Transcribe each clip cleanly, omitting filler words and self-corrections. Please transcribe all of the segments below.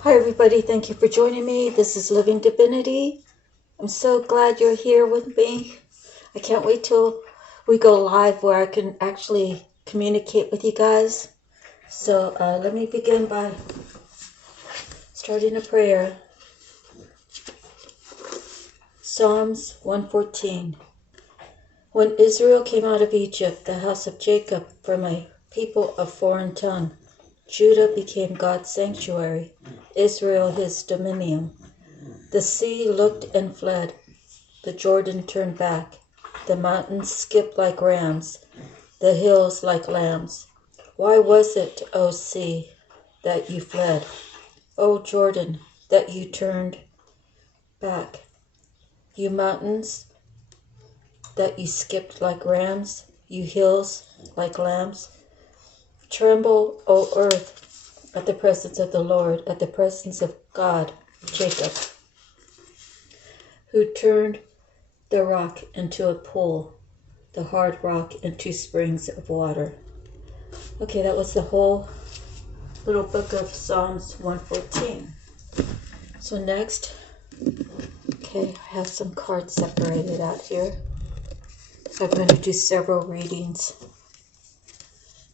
Hi everybody, thank you for joining me. This is Living Divinity. I'm so glad you're here with me. I can't wait till we go live where I can actually communicate with you guys. So let me begin by starting a prayer. Psalms 114. When Israel came out of Egypt, the house of Jacob, from a people of foreign tongue, Judah became God's sanctuary, Israel his dominion. The sea looked and fled. The Jordan turned back. The mountains skipped like rams, the hills like lambs. Why was it, O sea, that you fled? O Jordan, that you turned back? You mountains, that you skipped like rams, you hills like lambs? Tremble, O earth, at the presence of the Lord, at the presence of God, Jacob, who turned the rock into a pool, the hard rock into springs of water. Okay, that was the whole little book of Psalms 114. So next, okay, I have some cards separated out here. So I'm going to do several readings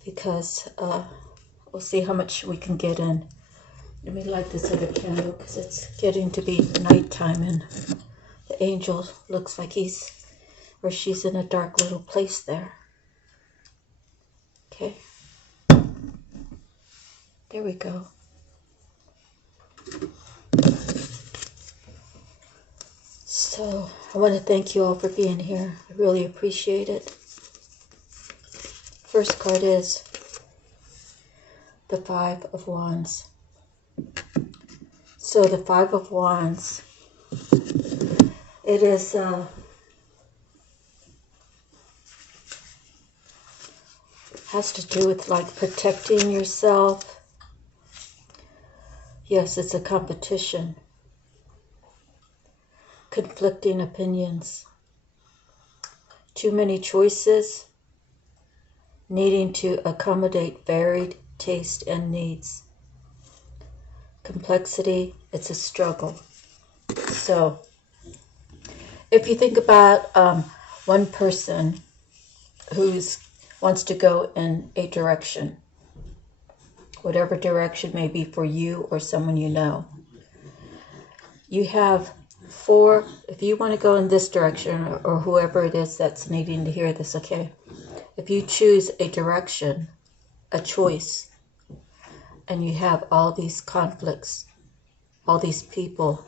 because we'll see how much we can get in. Let me light this other candle because it's getting to be nighttime and the angel looks like he's or she's in a dark little place there. Okay. There we go. So I want to thank you all for being here. I really appreciate it. First card is the Five of Wands. So the Five of Wands, it is has to do with like protecting yourself. Yes, it's a competition. Conflicting opinions. Too many choices. Needing to accommodate varied taste and needs. Complexity, it's a struggle. So, if you think about one person who wants to go in a direction, whatever direction may be for you or someone you know, you have four, if you want to go in this direction, or whoever it is that's needing to hear this, okay? If you choose a direction, a choice, and you have all these conflicts, all these people,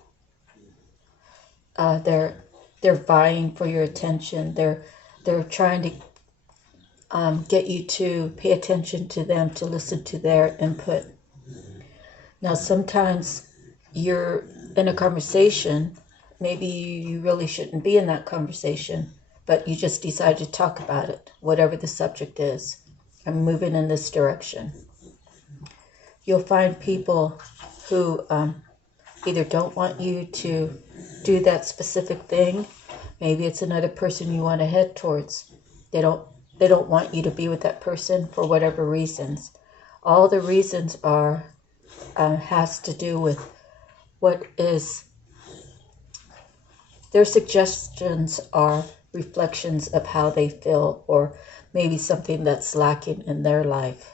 they're vying for your attention. They're trying to get you to pay attention to them, to listen to their input. Now, sometimes you're in a conversation. Maybe you really shouldn't be in that conversation, but you just decide to talk about it, whatever the subject is. I'm moving in this direction. You'll find people who either don't want you to do that specific thing. Maybe it's another person you want to head towards. They don't want you to be with that person for whatever reasons. All the reasons are has to do with what is. Their suggestions are reflections of how they feel, or maybe something that's lacking in their life.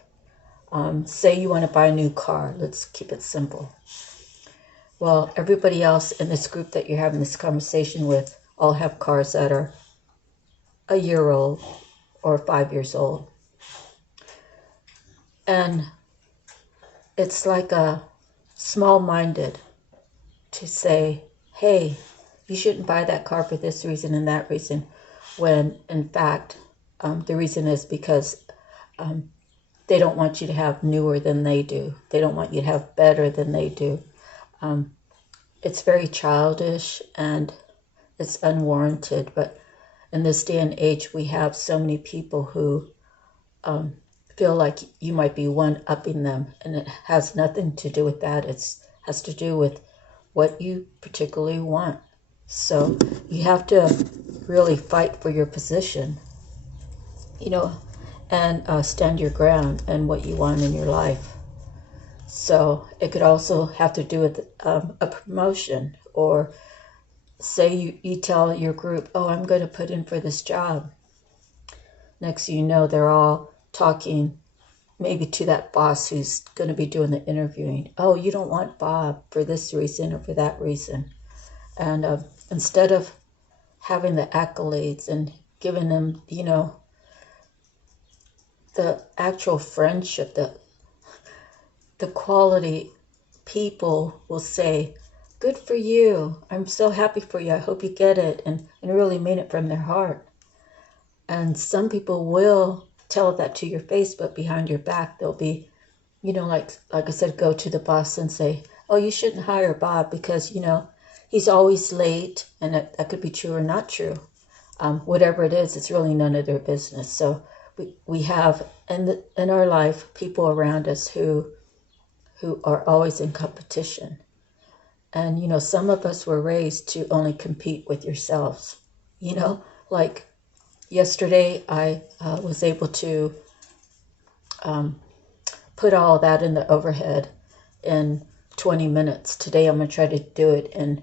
Say you want to buy a new car. Let's keep it simple. Well, everybody else in this group that you're having this conversation with all have cars that are a year old or 5 years old. And it's like a small-minded to say, hey, you shouldn't buy that car for this reason and that reason, when in fact the reason is because they don't want you to have newer than they do. They don't want you to have better than they do. It's very childish and it's unwarranted, but in this day and age, we have so many people who feel like you might be one-upping them, and it has nothing to do with that. It has to do with what you particularly want. So you have to really fight for your position, and stand your ground and what you want in your life. So it could also have to do with a promotion, or say you tell your group, oh, I'm going to put in for this job. Next thing you know, they're all talking maybe to that boss who's going to be doing the interviewing. Oh, you don't want Bob for this reason or for that reason. And instead of having the accolades and giving them, the actual friendship, the quality, people will say, good for you. I'm so happy for you. I hope you get it. And really mean it from their heart. And some people will tell that to your face, but behind your back, they'll be, like I said, go to the boss and say, oh, you shouldn't hire Bob because, he's always late. And that could be true or not true. Whatever it is, it's really none of their business. So we have in our life people around us who are always in competition. And, some of us were raised to only compete with yourselves. Like yesterday, I was able to put all that in the overhead in 20 minutes. Today, I'm going to try to do it in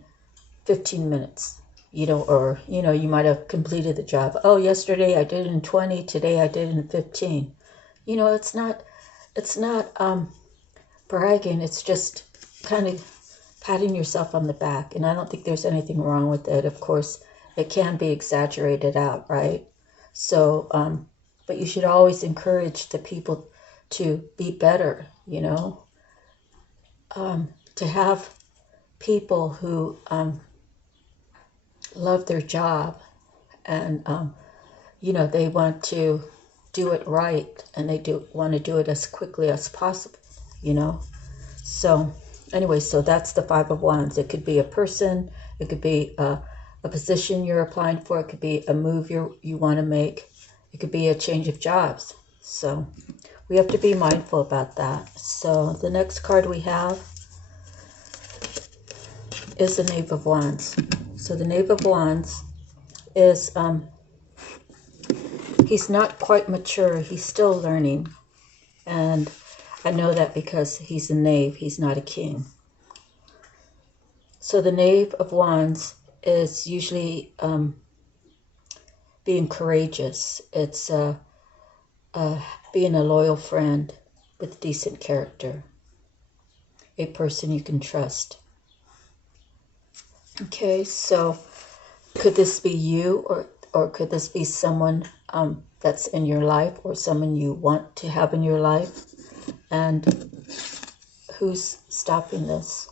15 minutes. Or you might have completed the job. Oh, yesterday I did it in 20. Today I did it in 15. It's not bragging. It's just kind of patting yourself on the back. And I don't think there's anything wrong with it. Of course, it can be exaggerated out, right? So, but you should always encourage the people to be better, to have people who love their job and, they want to do it right, and they want to do it as quickly as possible, So anyway, so that's the Five of Wands. It could be a person, it could be a position you're applying for, it could be a move you want to make, it could be a change of jobs. So we have to be mindful about that. So the next card we have is the Knave of Wands. So the Knave of Wands is, he's not quite mature. He's still learning. And I know that because he's a knave. He's not a king. So the Knave of Wands is usually being courageous. It's being a loyal friend with decent character. A person you can trust. Okay, so could this be you, or could this be someone that's in your life, or someone you want to have in your life? And who's stopping this?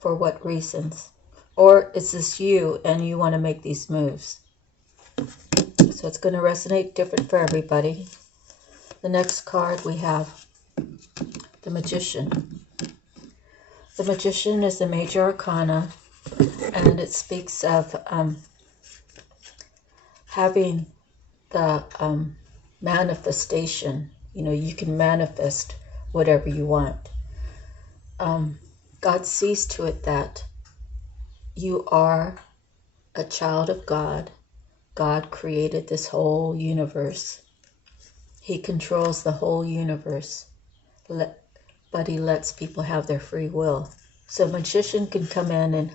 For what reasons? Or is this you and you want to make these moves? So it's going to resonate different for everybody. The next card we have the Magician. The Magician is the major arcana, and it speaks of having the manifestation. You can manifest whatever you want. God sees to it that you are a child of God. God created this whole universe. He controls the whole universe. But he lets people have their free will. So a magician can come in and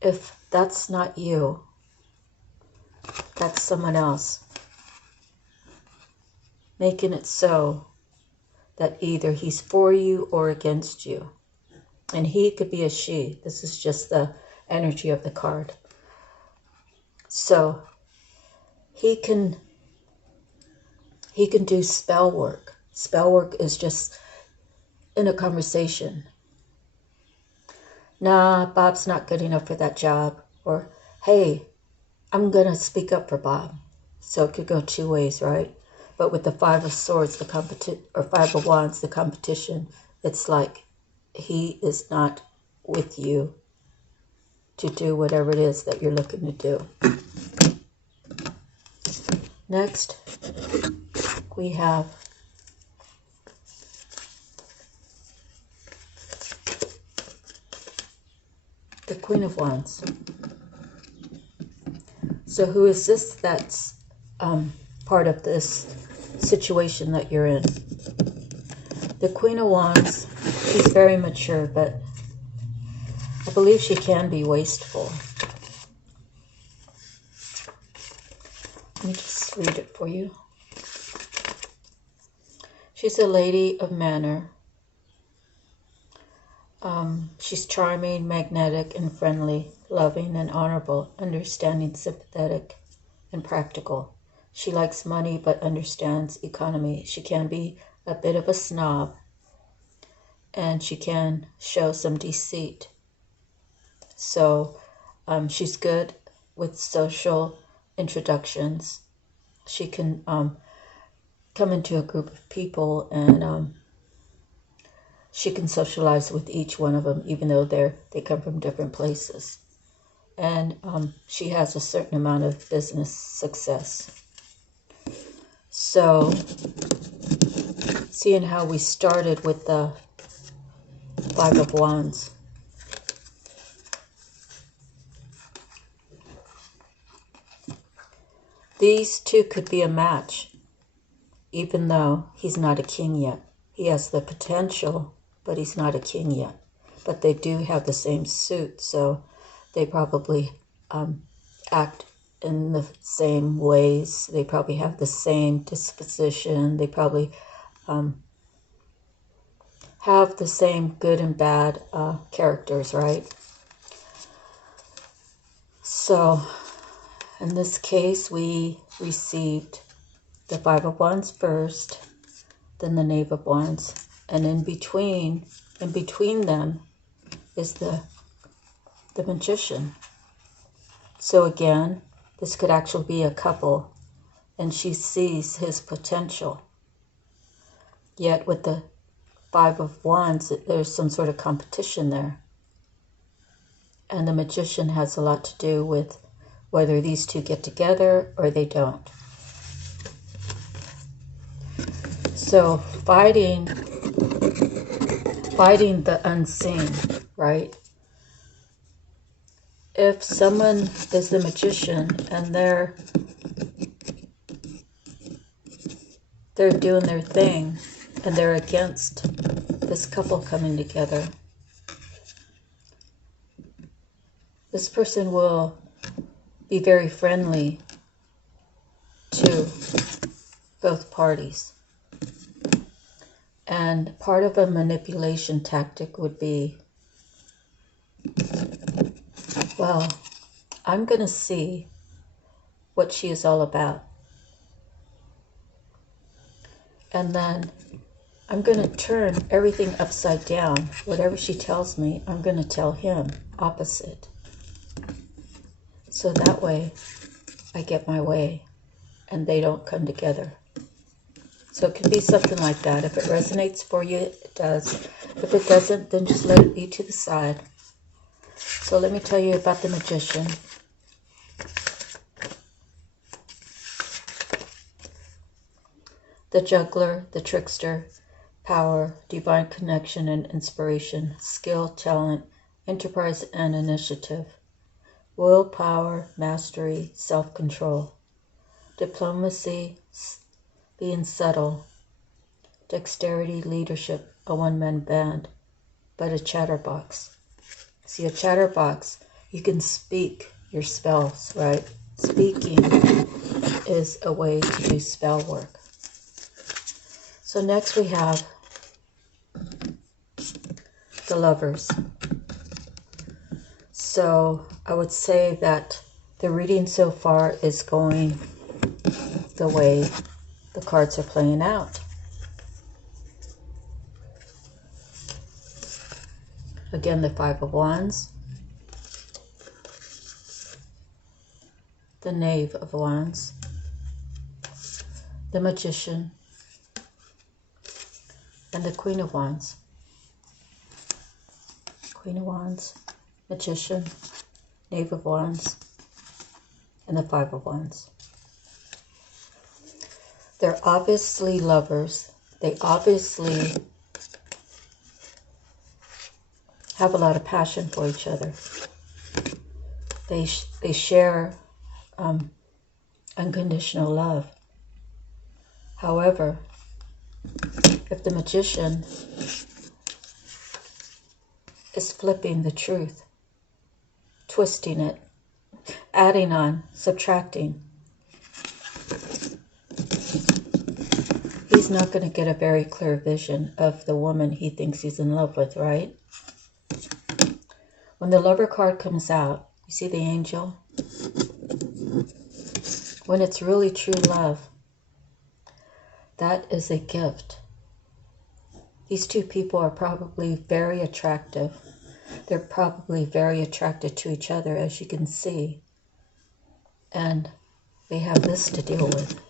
if that's not you, that's someone else, making it so that either he's for you or against you. And he could be a she. This is just the energy of the card. So he can do spell work. Spell work is just in a conversation. Nah, Bob's not good enough for that job. Or, hey, I'm going to speak up for Bob. So it could go two ways, right? But with the Five of Swords, or Five of Wands, the competition, it's like he is not with you to do whatever it is that you're looking to do. Next, we have the Queen of Wands. So who is this that's part of this situation that you're in. The Queen of Wands, she's very mature, but I believe she can be wasteful. Let me just read it for you. She's a lady of manner. She's charming, magnetic, and friendly, loving and honorable, understanding, sympathetic, and practical. She likes money but understands economy. She can be a bit of a snob, and she can show some deceit. So she's good with social introductions. She can come into a group of people, and she can socialize with each one of them, even though they come from different places. And she has a certain amount of business success. So, seeing how we started with the Five of Wands, these two could be a match, even though he's not a king yet. He has the potential, but he's not a king yet. But they do have the same suit, so they probably act in the same ways. They probably have the same disposition. They probably have the same good and bad characters, right? So in this case, we received the Five of Wands first, then the Knave of Wands, and in between them is the Magician. So again, this could actually be a couple, and she sees his potential. Yet with the Five of Wands, there's some sort of competition there. And the Magician has a lot to do with whether these two get together or they don't. So fighting the unseen, right? If someone is the Magician and they're doing their thing and they're against this couple coming together, this person will be very friendly to both parties. And part of a manipulation tactic would be, well, I'm going to see what she is all about. And then I'm going to turn everything upside down. Whatever she tells me, I'm going to tell him opposite. So that way, I get my way and they don't come together. So it could be something like that. If it resonates for you, it does. If it doesn't, then just let it be to the side. So let me tell you about the Magician. The juggler, the trickster, power, divine connection and inspiration, skill, talent, enterprise and initiative, willpower, mastery, self-control, diplomacy, being subtle, dexterity, leadership, a one-man band, but a chatterbox. See, a chatterbox, you can speak your spells, right? Speaking is a way to do spell work. So next we have the Lovers. So I would say that the reading so far is going the way the cards are playing out. Again, the Five of Wands, the Knave of Wands, the Magician, and the Queen of Wands. Queen of Wands, Magician, Knave of Wands, and the Five of Wands. They're obviously lovers. They obviously have a lot of passion for each other. They share unconditional love. However, if the magician is flipping the truth, twisting it, adding on, subtracting, he's not going to get a very clear vision of the woman he thinks he's in love with, right? When the Lover card comes out, you see the angel? When it's really true love, that is a gift. These two people are probably very attractive. They're probably very attracted to each other, as you can see. And they have this to deal with.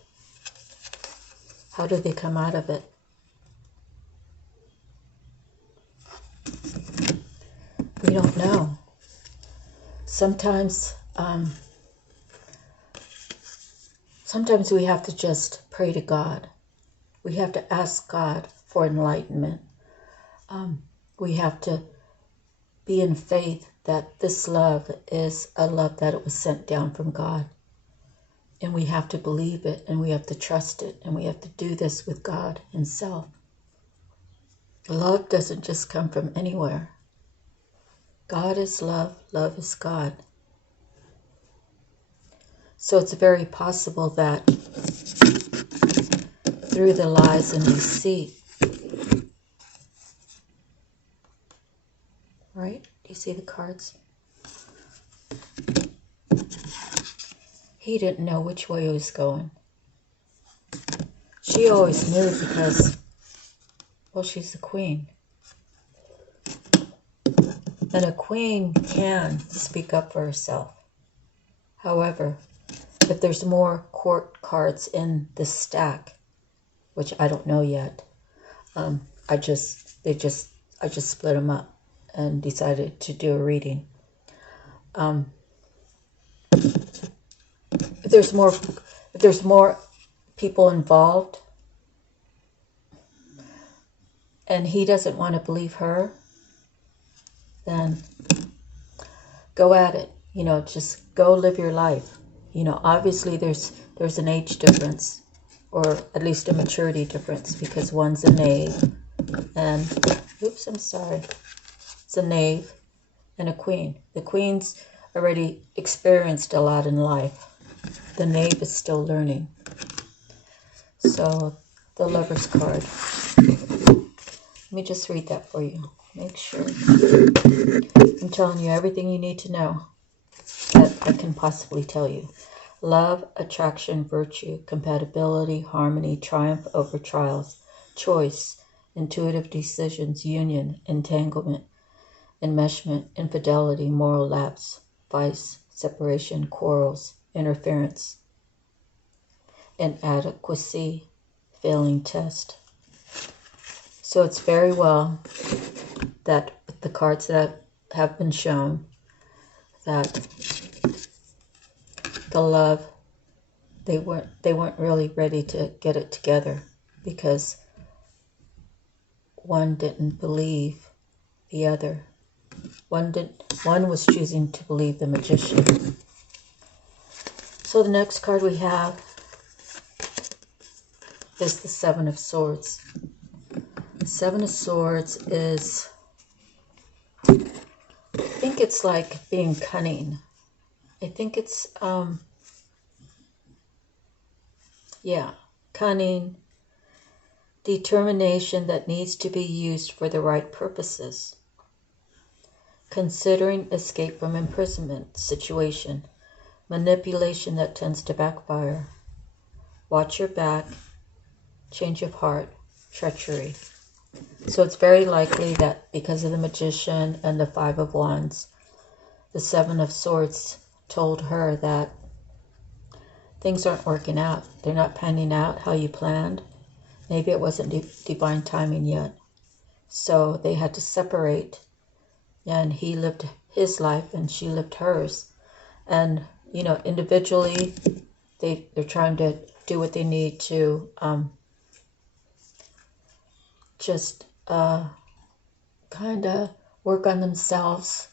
How do they come out of it? We don't know. Sometimes we have to just pray to God. We have to ask God for enlightenment. We have to be in faith that this love is a love that it was sent down from God. And we have to believe it, and we have to trust it, and we have to do this with God Himself. Love doesn't just come from anywhere. God is love, love is God. So it's very possible that through the lies and deceit, right? Do you see the cards? He didn't know which way he was going. She always knew because, well, she's the queen. And a queen can speak up for herself. However, if there's more court cards in this stack, which I don't know yet, I just split them up and decided to do a reading. If there's more people involved, and he doesn't want to believe her, then go at it. Just go live your life. Obviously there's an age difference, or at least a maturity difference, because one's a knave and, oops, I'm sorry. It's a knave and a queen. The queen's already experienced a lot in life. The knave is still learning. So the Lover's card. Let me just read that for you. Make sure. I'm telling you everything you need to know that I can possibly tell you. Love, attraction, virtue, compatibility, harmony, triumph over trials, choice, intuitive decisions, union, entanglement, enmeshment, infidelity, moral lapse, vice, separation, quarrels, interference, inadequacy, failing test. So it's very well that with the cards that have been shown, that the love, they weren't really ready to get it together, because one didn't believe the other. One was choosing to believe the magician. So the next card we have is the Seven of Swords. The Seven of Swords is, I think it's like being cunning. I think it's, cunning, determination that needs to be used for the right purposes, considering escape from imprisonment situation, manipulation that tends to backfire, watch your back, change of heart, treachery. So it's very likely that because of the Magician and the Five of Wands, the Seven of Swords told her that things aren't working out. They're not panning out how you planned. Maybe it wasn't divine timing yet. So they had to separate, and he lived his life and she lived hers. And, individually, they're trying to do what they need to just kind of work on themselves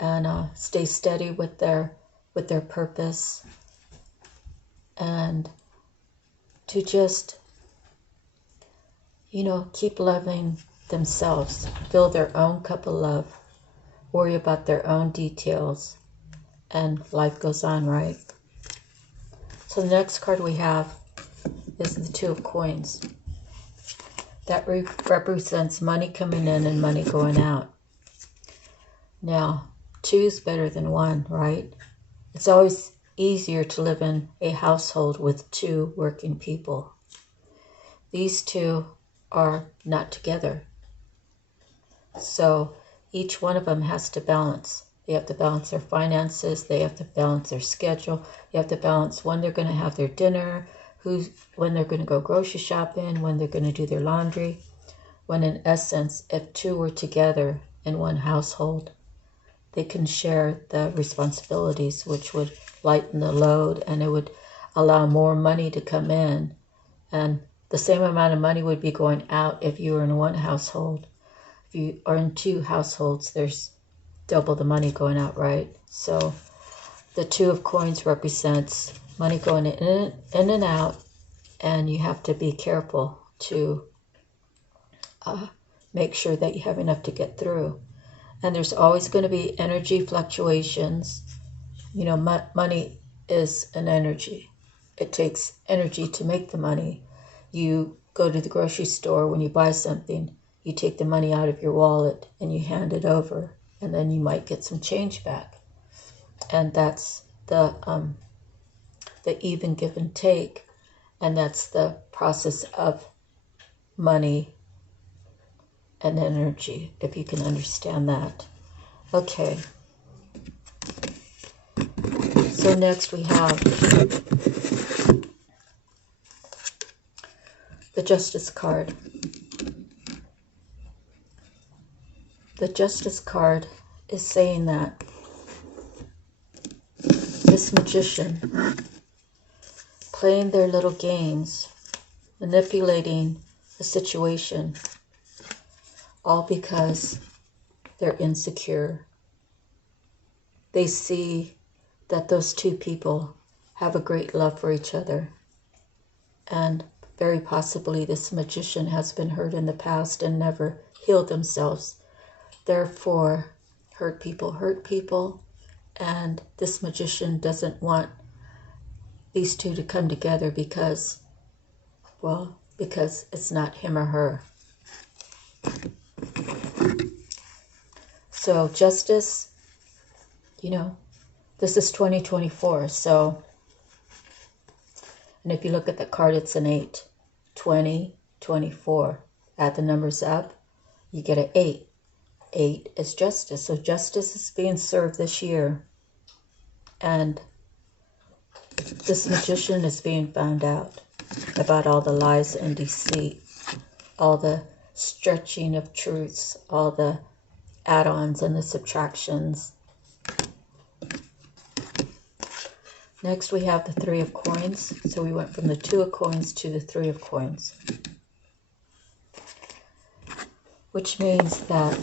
and stay steady with their purpose, and to just keep loving themselves, fill their own cup of love, worry about their own details, and life goes on, right? So the next card we have is the Two of Coins. That represents money coming in and money going out. Now, 2 is better than 1, right? It's always easier to live in a household with 2 working people. These 2 are not together. So each one of them has to balance. They have to balance their finances. They have to balance their schedule. They have to balance when they're going to have their dinner, when they're going to go grocery shopping, when they're going to do their laundry. When in essence, if 2 were together in one household, they can share the responsibilities, which would lighten the load, and it would allow more money to come in. And the same amount of money would be going out if you were in one household. If you are in 2 households, there's double the money going out, right? So the 2 of Coins represents money going in and out, and you have to be careful to make sure that you have enough to get through. And there's always going to be energy fluctuations. Money is an energy. It takes energy to make the money. You go to the grocery store, when you buy something, you take the money out of your wallet and you hand it over, and then you might get some change back. And that's the even give and take, and that's the process of money and energy, if you can understand that. Okay. So next we have the Justice card. The Justice card is saying that this magician playing their little games, manipulating the situation, all because they're insecure. They see that those 2 people have a great love for each other. And very possibly this magician has been hurt in the past and never healed themselves. Therefore, hurt people. And this magician doesn't want these 2 to come together because it's not him or her. So justice, this is 2024. So, and if you look at the card, it's an 8. 20, 24. Add the numbers up, you get an 8. 8 is justice. So justice is being served this year. And this magician is being found out about all the lies and deceit, all the stretching of truths, all the add-ons and the subtractions. Next we have the 3 of Coins. So we went from the 2 of Coins to the 3 of Coins, which means that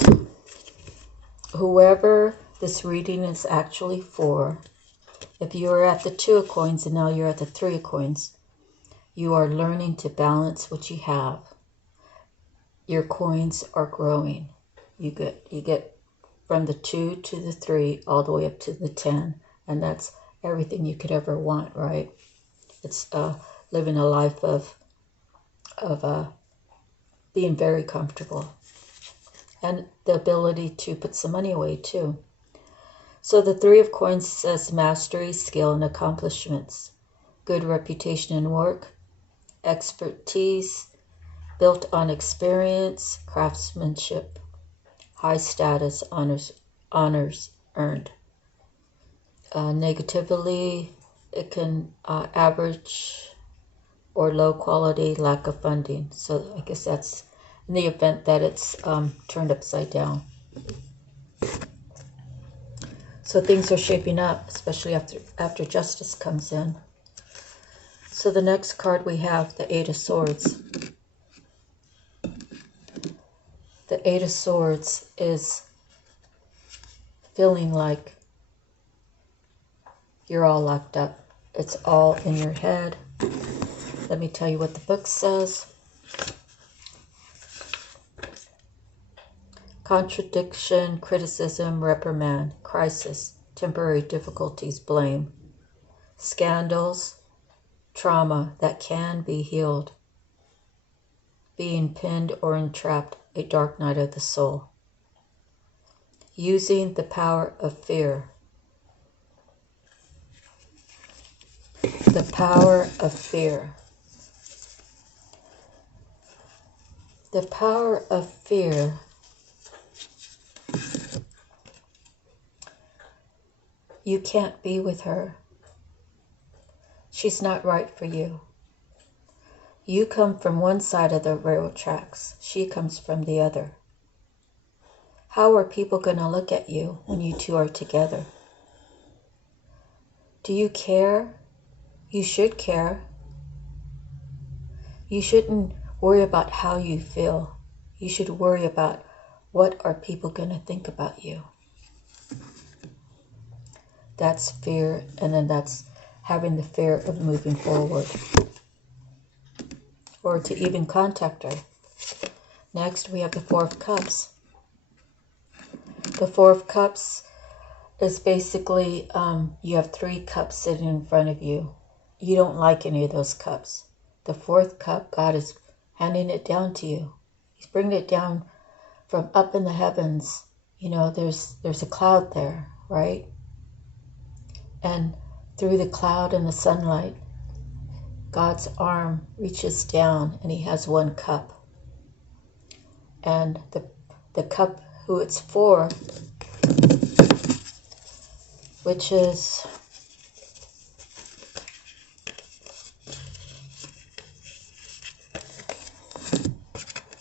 whoever this reading is actually for, if you are at the 2 of Coins and now you're at the 3 of Coins, you are learning to balance what you have. Your coins are growing. You get from the 2 to the 3 all the way up to the 10, and that's everything you could ever want, right? It's living a life of being very comfortable, and the ability to put some money away too. So the 3 of Coins says mastery, skill, and accomplishments, good reputation in work, expertise built on experience, craftsmanship, high status, honors earned. Negatively, it can average or low quality, lack of funding. So I guess that's in the event that it's turned upside down. So things are shaping up, especially after justice comes in. So the next card we have, the 8 of Swords. The 8 of Swords is feeling like you're all locked up. It's all in your head. Let me tell you what the book says. contradiction, criticism, reprimand, crisis, temporary difficulties, blame, scandals, trauma that can be healed, being pinned or entrapped, a dark night of the soul, using the power of fear. The power of fear. The power of fear you can't be with her. She's not right for you. You come from one side of the railroad tracks. She comes from the other. How are people going to look at you when you two are together? Do you care? You should care. You shouldn't worry about how you feel. You should worry about what are people going to think about you. That's fear, and then that's having the fear of moving forward or to even contact her. Next, we have the Four of Cups. The Four of Cups is basically you have 3 cups sitting in front of you. You don't like any of those cups. The 4th cup, God is handing it down to you. He's bringing it down from up in the heavens. You know, there's a cloud there, right? And through the cloud and the sunlight, God's arm reaches down and he has 1 cup. And the cup who it's for, which is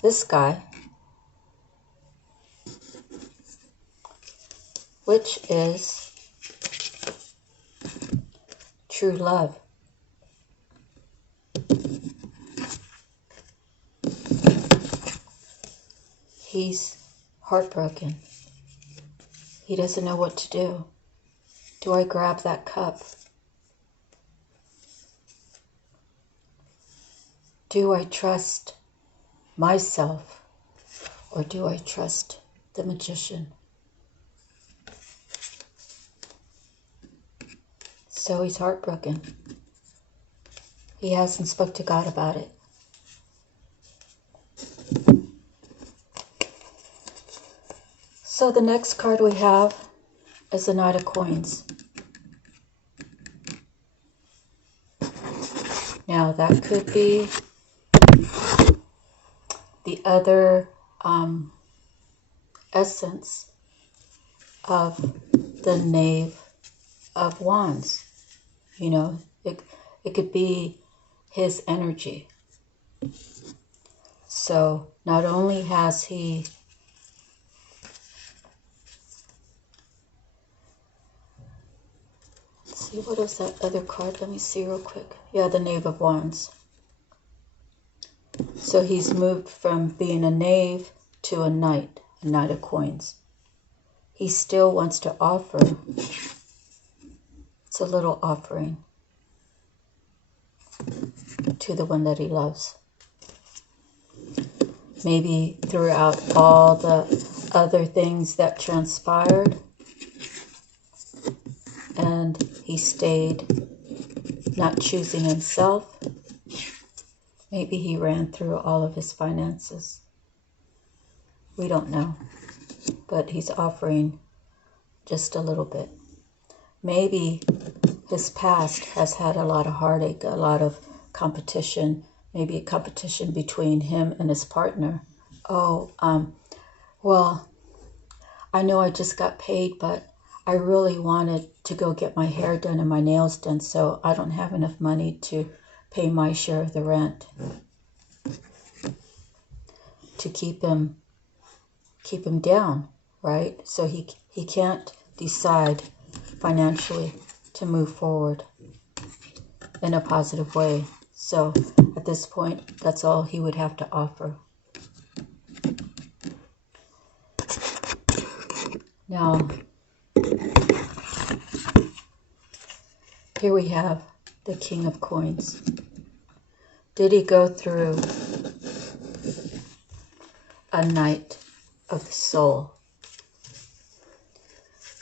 this guy, which is true love. He's heartbroken. He doesn't know what to do. Do I grab that cup? Do I trust myself, or do I trust the magician? So he's heartbroken. He hasn't spoke to God about it. So the next card we have is the Knight of Coins. Now that could be the other essence of the Knave of Wands. You know, it could be his energy. So not only has he see, what is that other card? Let me see real quick. Yeah, the Knave of Wands. So he's moved from being a knave to a knight of coins. He still wants to offer. It's a little offering to the one that he loves. Maybe throughout all the other things that transpired, and he stayed not choosing himself. Maybe he ran through all of his finances. We don't know. But he's offering just a little bit. Maybe his past has had a lot of heartache, a lot of competition, maybe a competition between him and his partner. Oh, well, I know I just got paid, but I really wanted to go get my hair done and my nails done, so I don't have enough money to pay my share of the rent. To keep him down, right? So he can't decide financially to move forward in a positive way. So at this point, that's all he would have to offer. Now, here we have the King of Coins. Did he go through a night of the soul?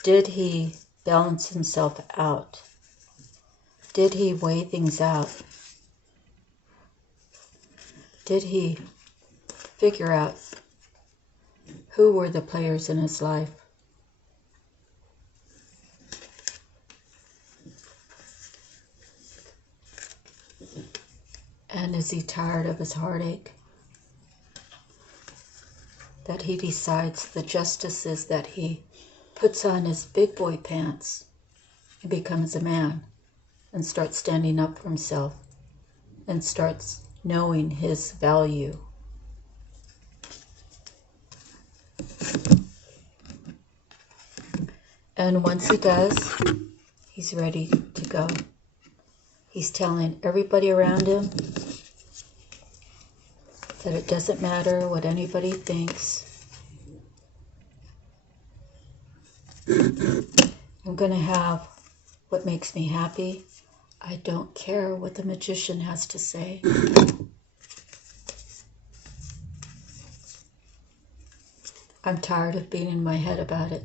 Did he balance himself out? Did he weigh things out? Did he figure out who were the players in his life? And is he tired of his heartache? That he decides the justice is that he puts on his big boy pants and becomes a man and starts standing up for himself and starts knowing his value. And once he does, he's ready to go. He's telling everybody around him that it doesn't matter what anybody thinks. I'm going to have what makes me happy. I don't care what the magician has to say. I'm tired of being in my head about it.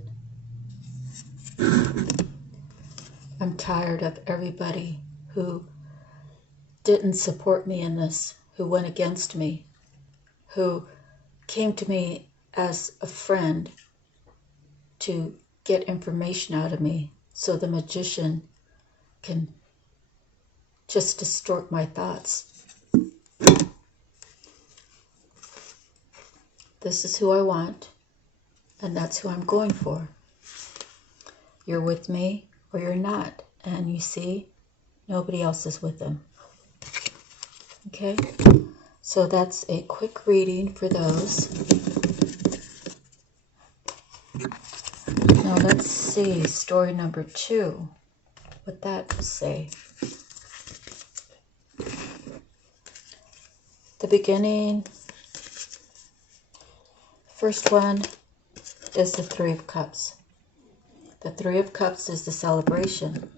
I'm tired of everybody who didn't support me in this, who went against me, who came to me as a friend to get information out of me so the magician can just distort my thoughts. This is who I want, and that's who I'm going for. You're with me or you're not. And you see, nobody else is with them. Okay? So that's a quick reading for those. Now let's see, story number 2, what that will say. The beginning, first one is the Three of Cups. The Three of Cups is the celebration.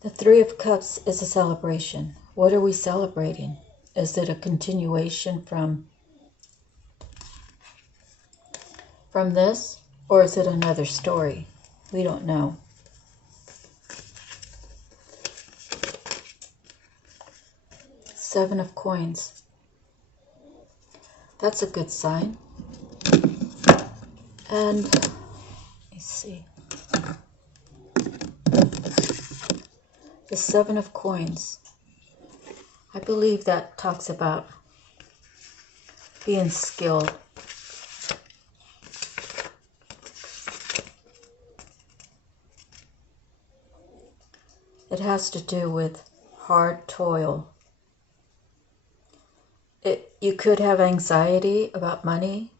The Three of Cups is a celebration. What are we celebrating? Is it a continuation from this, or is it another story? We don't know. Seven of Coins. That's a good sign. And let's see. The Seven of Coins. I believe that talks about being skilled. It has to do with hard toil. You could have anxiety about money.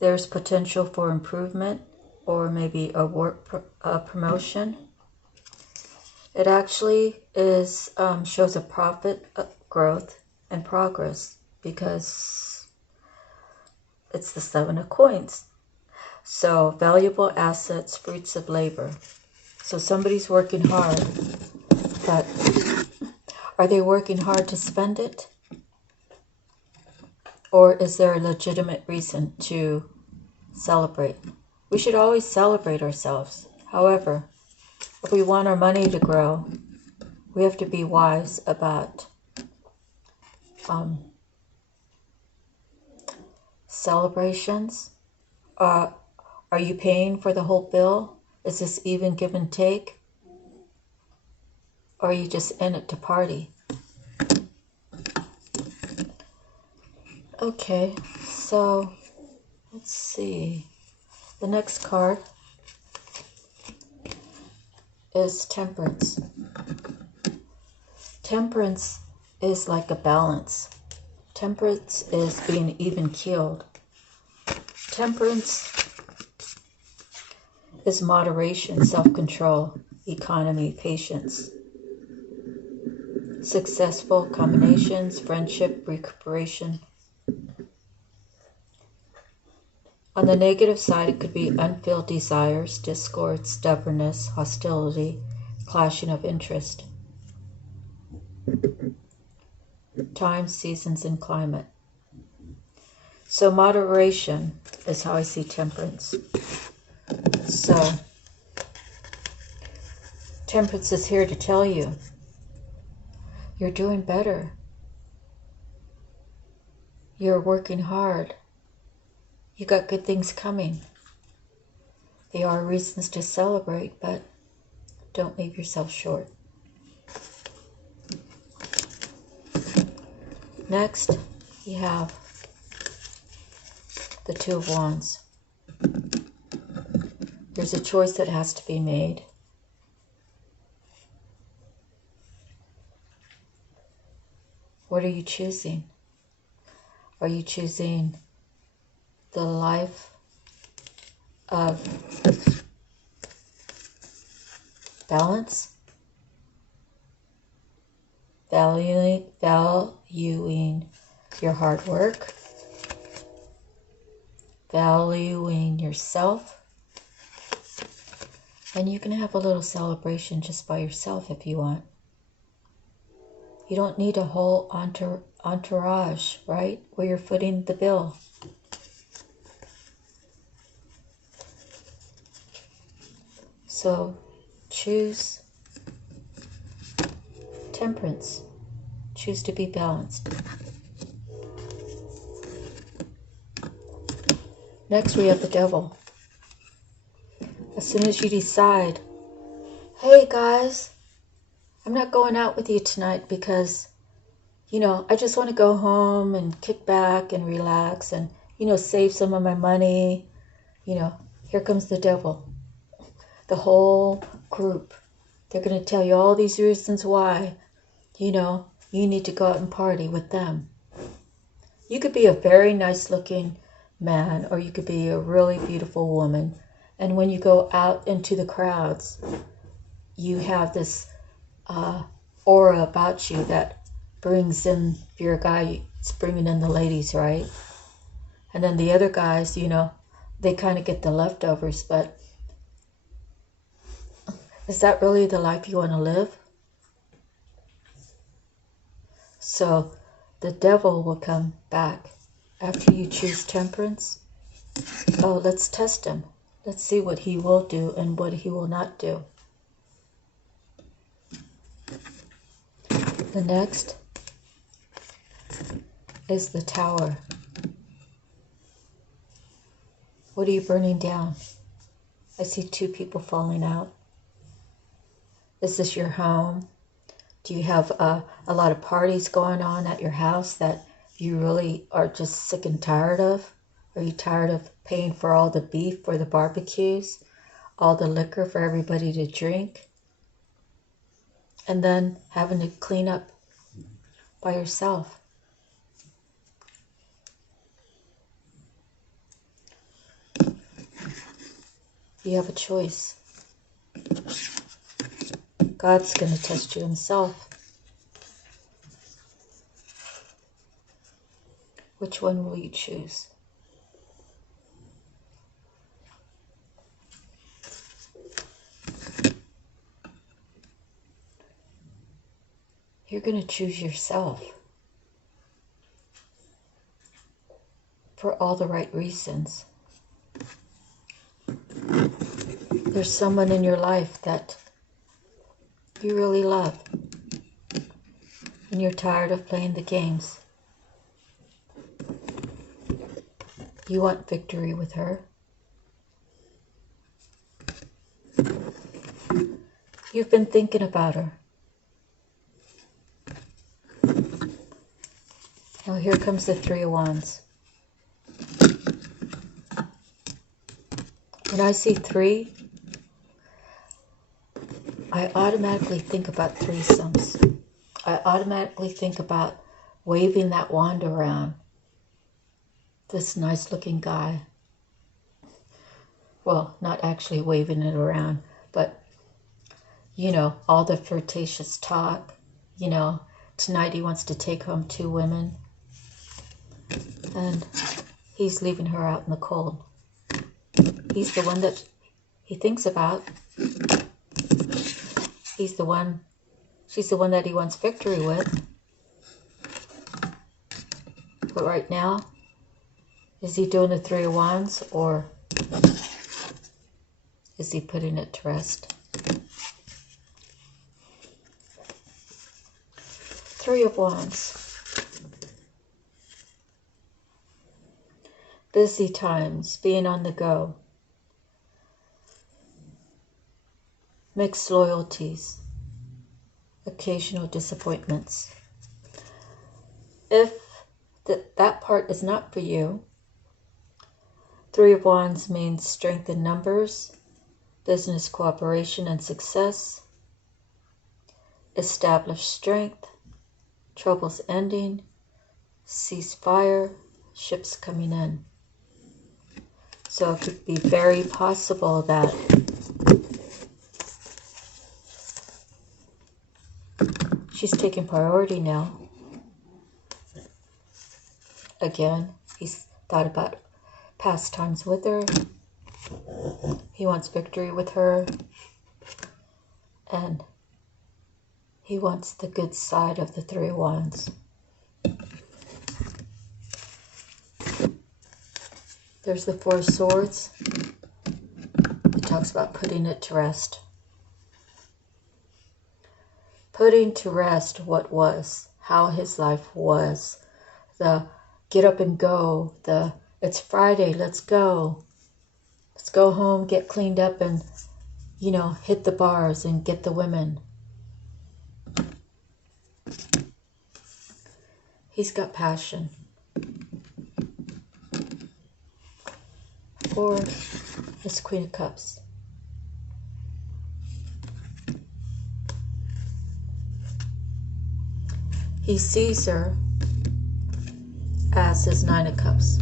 There's potential for improvement or maybe a work promotion. It actually shows a profit growth and progress because it's the Seven of Coins. So valuable assets, fruits of labor. So somebody's working hard, but are they working hard to spend it? Or is there a legitimate reason to celebrate? We should always celebrate ourselves. However, if we want our money to grow, we have to be wise about celebrations. Are you paying for the whole bill? Is this even give and take? Or are you just in it to party? Okay, so let's see. The next card is Temperance. Temperance is like a balance. Temperance is being even-keeled. Temperance is moderation, self-control, economy, patience. Successful combinations, friendship, recuperation. On the negative side, it could be unfilled desires, discord, stubbornness, hostility, clashing of interest. times, seasons, and climate. So moderation is how I see temperance. So temperance is here to tell you you're doing better. You're working hard. You got good things coming. They are reasons to celebrate, but don't leave yourself short. Next, you have the Two of Wands. There's a choice that has to be made. What are you choosing? Are you choosing the life of balance? Valuing your hard work? Valuing yourself? And you can have a little celebration just by yourself if you want. You don't need a whole entourage, right? Where you're footing the bill. So choose temperance. Choose to be balanced. Next we have the Devil. As soon as you decide, hey guys, I'm not going out with you tonight because, I just want to go home and kick back and relax and, save some of my money. Here comes the Devil. The whole group. They're going to tell you all these reasons why, you need to go out and party with them. You could be a very nice looking man or you could be a really beautiful woman. And when you go out into the crowds, you have this aura about you that brings in, if you're a guy, it's bringing in the ladies, right? And then the other guys, they kind of get the leftovers, but is that really the life you want to live? So the Devil will come back after you choose temperance. Oh, let's test him. Let's see what he will do and what he will not do. The next is the Tower. What are you burning down? I see two people falling out. Is this your home? Do you have a lot of parties going on at your house that you really are just sick and tired of? Are you tired of paying for all the beef for the barbecues, all the liquor for everybody to drink, and then having to clean up by yourself? You have a choice. God's going to test you himself. Which one will you choose? You're going to choose yourself for all the right reasons. There's someone in your life that you really love, and you're tired of playing the games. You want victory with her. You've been thinking about her. Now here comes the Three of Wands. When I see three, I automatically think about threesomes. I automatically think about waving that wand around. This nice looking guy. Well, not actually waving it around, but, all the flirtatious talk. Tonight he wants to take home 2 women. And he's leaving her out in the cold. He's the one that he thinks about. She's the one that he wants victory with. But right now, is he doing the Three of Wands, or is he putting it to rest? Three of Wands. Busy times, being on the go. Mixed loyalties. Occasional disappointments. If that part is not for you, Three of Wands means strength in numbers, business cooperation and success, established strength, troubles ending, ceasefire, ships coming in. So it could be very possible that she's taking priority now. Again, he's thought about past times with her. He wants victory with her. And he wants the good side of the Three of Wands. There's the Four of Swords. It talks about putting it to rest. Putting to rest what was, how his life was. The get up and go. The it's Friday, let's go. Let's go home, get cleaned up, and, hit the bars and get the women. He's got passion. Or this Queen of Cups. He sees her as his Nine of Cups.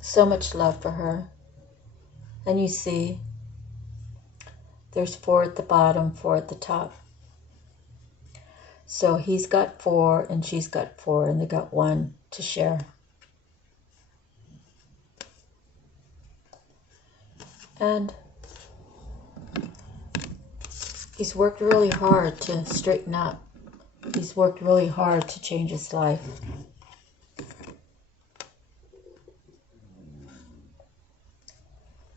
So much love for her. And you see, there's 4 at the bottom, 4 at the top. So he's got 4 and she's got 4, and they got 1 to share. And he's worked really hard to straighten up. He's worked really hard to change his life.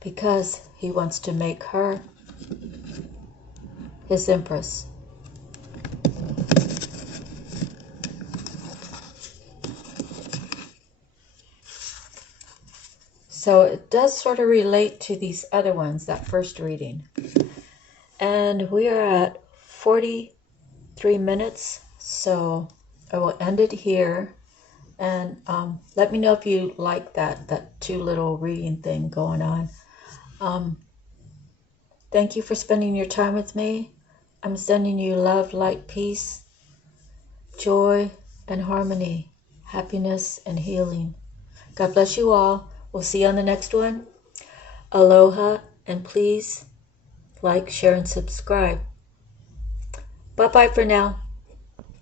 Because he wants to make her his empress. So it does sort of relate to these other ones, that first reading. And we are at 43 minutes, so I will end it here. And let me know if you like that 2 little reading thing going on. Thank you for spending your time with me. I'm sending you love, light, peace, joy, and harmony, happiness, and healing. God bless you all. We'll see you on the next one. Aloha, and please like, share, and subscribe. Bye-bye for now.